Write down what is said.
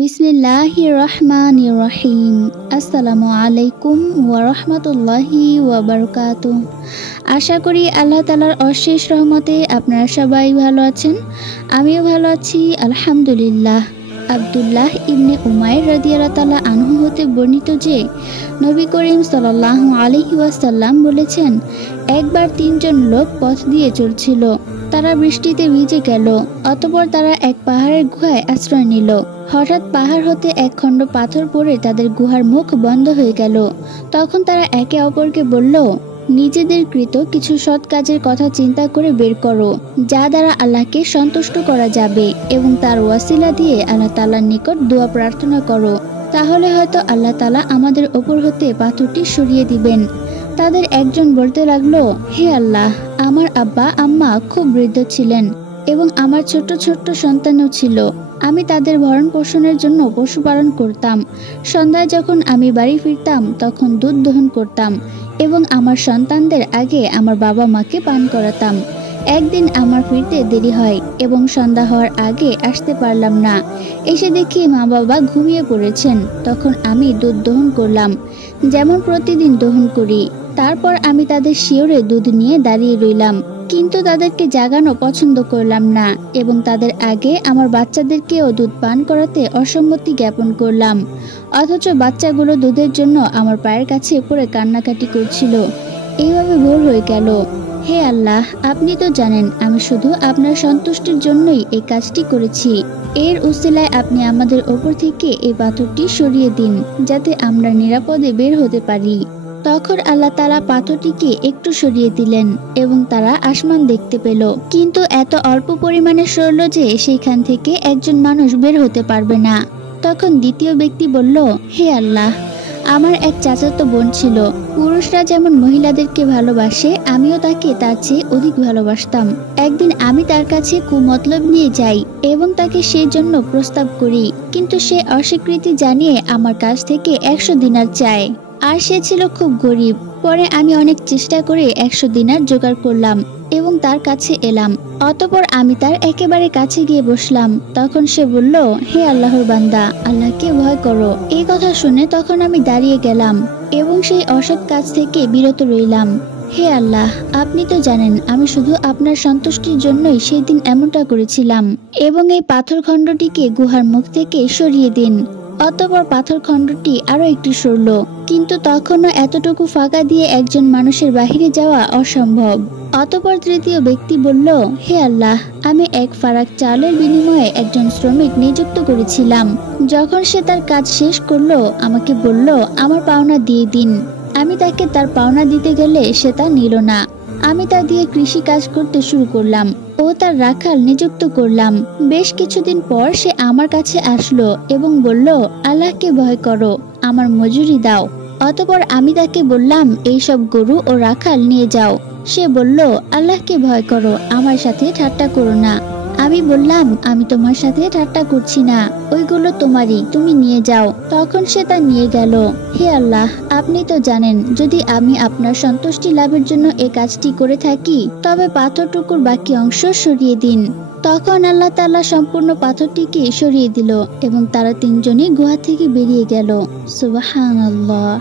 বিসমিল্লাহির রহমানির রহিম। আসসালামু আলাইকুম ওয়া রাহমাতুল্লাহি ওয়া বারাকাতুহু। আশা করি আল্লাহ তাআলার অশেষ রহমতে আপনারা সবাই ভালো আছেন। আমিও ভালো আছি আলহামদুলিল্লাহ। আব্দুল্লাহ ইবনে উমাইর রাদিয়াল্লাহু তাআলা আনহু হতে বর্ণিত যে নবী করিম সাল্লাল্লাহু আলাইহি ওয়াসাল্লাম বলেছেন, একবার তিনজন লোক পথ দিয়ে চলছিল। তারা বৃষ্টিতে ভিজে গেল। অতঃপর তারা এক পাহাড়ের গুহায় আশ্রয় নিল। হঠাৎ পাহাড় হতে এক খণ্ড পাথর পড়ে তাদের গুহার মুখ বন্ধ হয়ে গেল। তখন তারা একে অপরকে বলল, নিজেদের কৃত কিছু সৎ কাজের কথা চিন্তা করে বের করো, যা দ্বারা আল্লাহকে সন্তুষ্ট করা যাবে, এবং তার ওয়াসিলা দিয়ে আল্লাহ তাআলার নিকট দোয়া প্রার্থনা করো। তাহলে হয়তো আল্লাহ তাআলা আমাদের ওপর হতে পাথরটি সরিয়ে দিবেন। তাদের একজন বলতে লাগলো, হে আল্লাহ, আমার আব্বা আম্মা খুব বৃদ্ধ ছিলেন এবং আমার ছোট ছোট সন্তানও ছিল। আমি তাদের ভরণ পোষণের জন্য পশুপালন করতাম। সন্ধ্যায় যখন আমি বাড়ি ফিরতাম তখন দুধ দহন করতাম এবং আমার সন্তানদের আগে আমার বাবা মাকে পান করাতাম। একদিন আমার ফিরতে দেরি হয় এবং সন্ধ্যা হওয়ার আগে আসতে পারলাম না। এসে দেখি মা বাবা ঘুমিয়ে পড়েছেন। তখন আমি দুধ দহন করলাম, যেমন প্রতিদিন দহন করি। তারপর আমি তাদের শিওরে দুধ নিয়ে দাঁড়িয়ে রইলাম, কিন্তু তাদেরকে জাগানো পছন্দ করলাম না এবং তাদের আগে আমার বাচ্চাদেরকেও দুধ পান করাতে অসম্মতি জ্ঞাপন করলাম। অথচ বাচ্চাগুলো দুধের জন্য আমার পায়ের কাছে পড়ে কান্নাকাটি করছিল। এইভাবে ভোর হয়ে গেল। হে আল্লাহ, আপনি তো জানেন আমি শুধু আপনার সন্তুষ্টির জন্যই এই কাজটি করেছি। এর উসিলায় আপনি আমাদের ওপর থেকে এই পাথরটি সরিয়ে দিন, যাতে আমরা নিরাপদে বের হতে পারি। তখন আল্লাহ তাআলা পাথরটিকে একটু সরিয়ে দিলেন এবং তারা আসমান দেখতে পেল, কিন্তু এত অল্প পরিমাণে সরল যে সেইখান থেকে একজন মানুষ বের হতে পারবে না। তখন দ্বিতীয় ব্যক্তি বলল, হে আল্লাহ, আমার এক চাচাতো বোন ছিল। পুরুষরা যেমন মহিলাদেরকে ভালোবাসে, আমিও তাকে তার চেয়ে অধিক ভালোবাসতাম। একদিন আমি তার কাছে কুমতলব নিয়ে যাই এবং তাকে সেই জন্য প্রস্তাব করি, কিন্তু সে অস্বীকৃতি জানিয়ে আমার কাছ থেকে 100 দিনার চায়। আর সে ছিল খুব গরিব। পরে আমি অনেক চেষ্টা করে 100 দিনার জোগাড় করলাম এবং তার কাছে এলাম। অতঃপর আমি তার একেবারে কাছে গিয়ে বসলাম। তখন সে বলল, হে আল্লাহর বান্দা, আল্লাহকে ভয় করো। এই কথা শুনে তখন আমি দাঁড়িয়ে গেলাম এবং সেই অসৎ কাজ থেকে বিরত রইলাম। হে আল্লাহ, আপনি তো জানেন আমি শুধু আপনার সন্তুষ্টির জন্যই সেই দিন এমনটা করেছিলাম, এবং এই পাথর খণ্ডটিকে গুহার মুখ থেকে সরিয়ে দিন। অতঃপর পাথর খণ্ডটি আরো একটু সরল, কিন্তু তখনও এতটুকু ফাঁকা দিয়ে একজন মানুষের বাহিরে যাওয়া অসম্ভব। অতঃপর তৃতীয় ব্যক্তি বলল, হে আল্লাহ, আমি এক ফারাক চালের বিনিময়ে একজন শ্রমিক নিযুক্ত করেছিলাম। যখন সে তার কাজ শেষ করলো, আমাকে বলল, আমার পাওনা দিয়ে দিন। আমি তাকে তার পাওনা দিতে গেলে সে তা নিল না। আমি তা দিয়ে কৃষি কাজ করতে শুরু করলাম ও তার রাখাল নিযুক্ত করলাম। বেশ কিছুদিন পর সে আমার কাছে আসলো এবং বলল, আল্লাহকে ভয় করো, আমার মজুরি দাও। অতঃপর আমি তাকে বললাম, এইসব গরু ও রাখাল নিয়ে যাও। সে বলল, আল্লাহকে ভয় করো, আমার সাথে ঠাট্টা করো না। আমি বললাম, আমি তোমার সাথে ঠাট্টা করছি না, ওইগুলো তোমারই, তুমি নিয়ে যাও। তখন সে তা নিয়ে গেল। হে আল্লাহ, আপনি তো জানেন যদি আমি আপনার সন্তুষ্টি লাভের জন্য এই কাজটি করে থাকি, তবে পাথরটুকুর বাকি অংশ সরিয়ে দিন। তখন আল্লাহ তাআলা সম্পূর্ণ পাথরটিকে সরিয়ে দিল এবং তারা তিনজনই গুহা থেকে বেরিয়ে গেল। সুবহানাল্লাহ।